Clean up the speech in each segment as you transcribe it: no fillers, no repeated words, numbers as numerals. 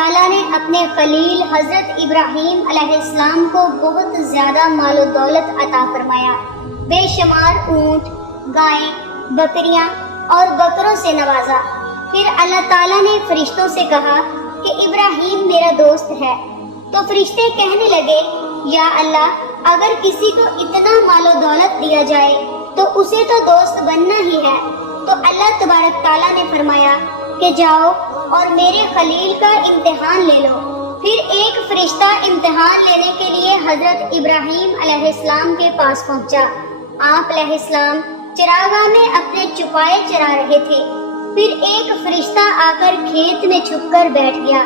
تعالیٰ نے اپنے خلیل حضرت ابراہیم علیہ السلام کو بہت زیادہ مال و دولت عطا فرمایا، بے شمار اونٹ، گائیں، بکریاں اور بکروں سے نوازا۔ پھر اللہ تعالیٰ نے فرشتوں سے کہا کہ ابراہیم میرا دوست ہے، تو فرشتے کہنے لگے یا اللہ، اگر کسی کو اتنا مال و دولت دیا جائے تو اسے تو دوست بننا ہی ہے۔ تو اللہ تبارک تعالیٰ نے فرمایا کہ جاؤ اور میرے خلیل کا امتحان لے لو۔ پھر ایک فرشتہ امتحان لینے کے لیے حضرت ابراہیم علیہ السلام کے پاس پہنچا۔ آپ علیہ السلام چراگاہ میں اپنے چوپائے چرا رہے تھے۔ پھر ایک فرشتہ آ کر کھیت میں چھپ کر بیٹھ گیا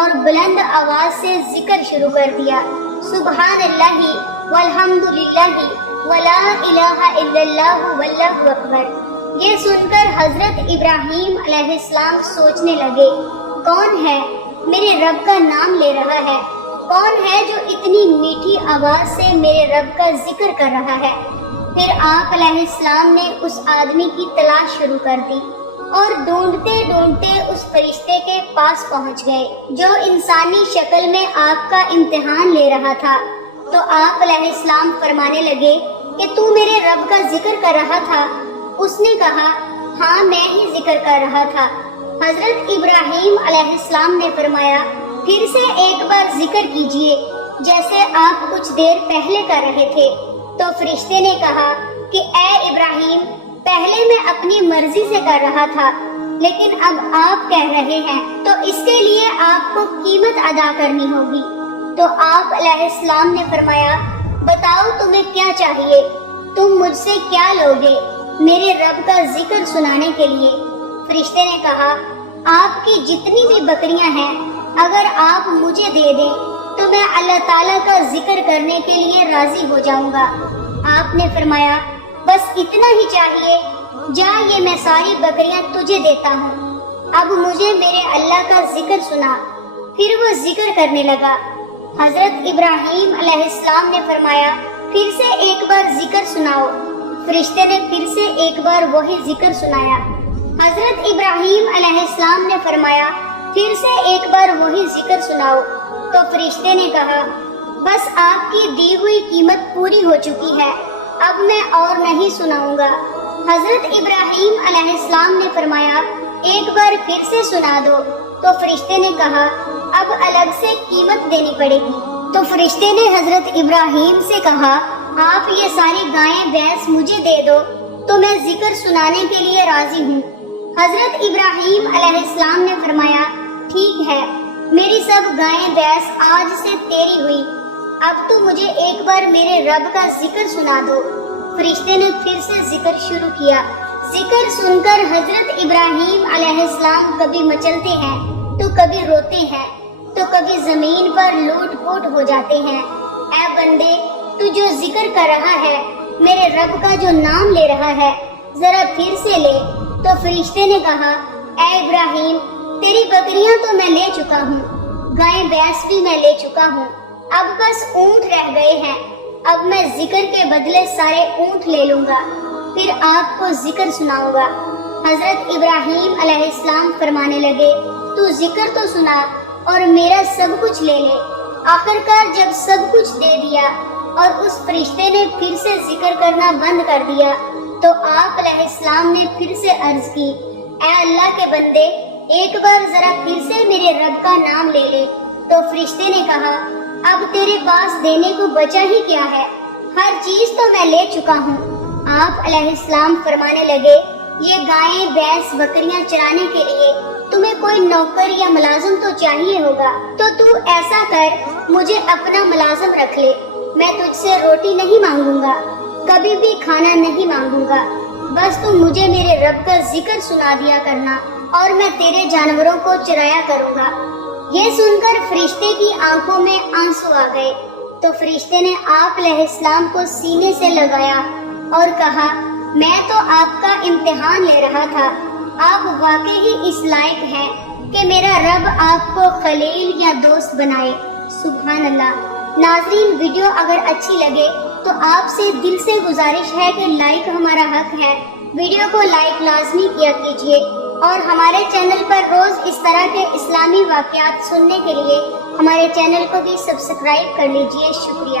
اور بلند آواز سے ذکر شروع کر دیا، سبحان اللہ والحمد للہ ولا الہ الا اللہ واللہ اکبر۔ یہ سن کر حضرت ابراہیم علیہ السلام سوچنے لگے، کون ہے میرے رب کا نام لے رہا ہے؟ کون ہے جو اتنی میٹھی آواز سے میرے رب کا ذکر کر رہا ہے؟ پھر آپ علیہ السلام نے اس آدمی کی تلاش شروع کر دی اور ڈھونڈتے ڈھونڈتے اس فرشتے کے پاس پہنچ گئے جو انسانی شکل میں آپ کا امتحان لے رہا تھا۔ تو آپ علیہ السلام فرمانے لگے کہ تو میرے رب کا ذکر کر رہا تھا؟ اس نے کہا ہاں، میں ہی ذکر کر رہا تھا۔ حضرت ابراہیم علیہ السلام نے فرمایا پھر سے ایک بار ذکر کیجئے جیسے آپ کچھ دیر پہلے کر رہے تھے۔ تو فرشتے نے کہا کہ اے ابراہیم، پہلے میں اپنی مرضی سے کر رہا تھا، لیکن اب آپ کہہ رہے ہیں تو اس کے لیے آپ کو قیمت ادا کرنی ہوگی۔ تو آپ علیہ السلام نے فرمایا بتاؤ تمہیں کیا چاہیے، تم مجھ سے کیا لوگے میرے رب کا ذکر سنانے کے لیے؟ فرشتے نے کہا آپ کی جتنی بھی بکریاں ہیں اگر آپ مجھے دے دیں تو میں اللہ تعالیٰ کا ذکر کرنے کے لیے راضی ہو جاؤں گا۔ آپ نے فرمایا بس اتنا ہی چاہیے، جا یہ میں ساری بکریاں تجھے دیتا ہوں، اب مجھے میرے اللہ کا ذکر سنا۔ پھر وہ ذکر کرنے لگا۔ حضرت ابراہیم علیہ السلام نے فرمایا پھر سے ایک بار ذکر سناؤ۔ فرشتے نے پھر سے ایک بار وہی ذکر سنایا۔ حضرت ابراہیم علیہ السلام نے فرمایا پھر سے ایک بار وہی ذکر سناؤ۔ تو فرشتے نے کہا بس آپ کی دی ہوئی قیمت پوری ہو چکی ہے، اب میں اور نہیں سناؤں گا۔ حضرت ابراہیم علیہ السلام نے فرمایا ایک بار پھر سے سنا دو۔ تو فرشتے نے کہا اب الگ سے قیمت دینی پڑے گی۔ تو فرشتے نے حضرت ابراہیم سے کہا آپ یہ ساری گائیں بھینس مجھے دے دو تو میں ذکر سنانے کے لیے راضی ہوں۔ حضرت ابراہیم علیہ السلام نے فرمایا ٹھیک ہے، میری سب گائیں بھینس آج سے تیری ہوئی، اب تو مجھے ایک بار میرے رب کا ذکر سنا دو۔ فرشتے نے پھر سے ذکر شروع کیا۔ ذکر سن کر حضرت ابراہیم علیہ السلام کبھی مچلتے ہیں تو کبھی روتے ہیں تو کبھی زمین پر لوٹ پوٹ ہو جاتے ہیں۔ اے بندے، تو جو ذکر کر رہا ہے، میرے رب کا جو نام لے رہا ہے، ذرا پھر سے لے۔ تو فرشتے نے کہا اے ابراہیم، تیری بکریاں تو میں لے چکا ہوں، گائیں بھینس بھی میں لے چکا ہوں، اب بس اونٹ رہ گئے ہیں، اب میں ذکر کے بدلے سارے اونٹ لے لوں گا، پھر آپ کو ذکر سناؤں گا۔ حضرت ابراہیم علیہ السلام فرمانے لگے تو ذکر تو سنا اور میرا سب کچھ لے لے۔ آخرکار جب سب کچھ دے دیا اور اس فرشتے نے پھر سے ذکر کرنا بند کر دیا تو آپ علیہ السلام نے پھر سے عرض کی اے اللہ کے بندے، ایک بار ذرا پھر سے میرے رب کا نام لے لے۔ تو فرشتے نے کہا اب تیرے پاس دینے کو بچا ہی کیا ہے، ہر چیز تو میں لے چکا ہوں۔ آپ علیہ السلام فرمانے لگے یہ گائیں بھینس بکریاں چرانے کے لیے تمہیں کوئی نوکر یا ملازم تو چاہیے ہوگا، تو ایسا کر مجھے اپنا ملازم رکھ لے، میں تجھ سے روٹی نہیں مانگوں گا، کبھی بھی کھانا نہیں مانگوں گا، بس تو مجھے میرے رب کا ذکر سنا دیا کرنا اور میں تیرے جانوروں کو چرایا کروں گا۔ یہ سن کر فرشتے کی آنکھوں میں آنسو آ گئے۔ تو فرشتے نے آپ علیہ السلام کو سینے سے لگایا اور کہا میں تو آپ کا امتحان لے رہا تھا، آپ واقعی ہی اس لائق ہیں کہ میرا رب آپ کو خلیل یا دوست بنائے۔ سبحان اللہ۔ ناظرین، ویڈیو اگر اچھی لگے تو آپ سے دل سے گزارش ہے کہ لائک ہمارا حق ہے، ویڈیو کو لائک لازمی کیا کیجیے اور ہمارے چینل پر روز اس طرح کے اسلامی واقعات سننے کے لیے ہمارے چینل کو بھی سبسکرائب کر لیجئے۔ شکریہ۔